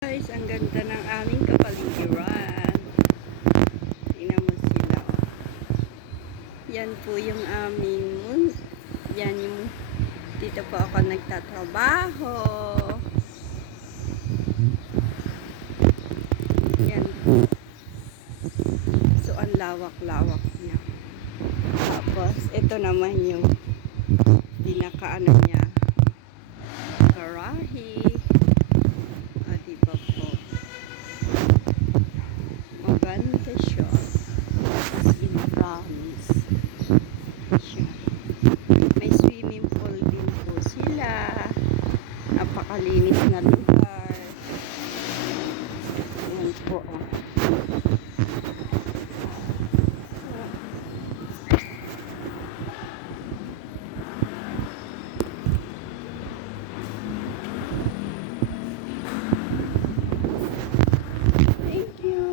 Guys, ang ganda ng aming kapaligiran. Tingnan mo sila. Yan po yung aming yan yung dito po ako nagtatrabaho. Yan. So, ang lawak-lawak niya. Tapos, ito naman yung pinaka-ano niya.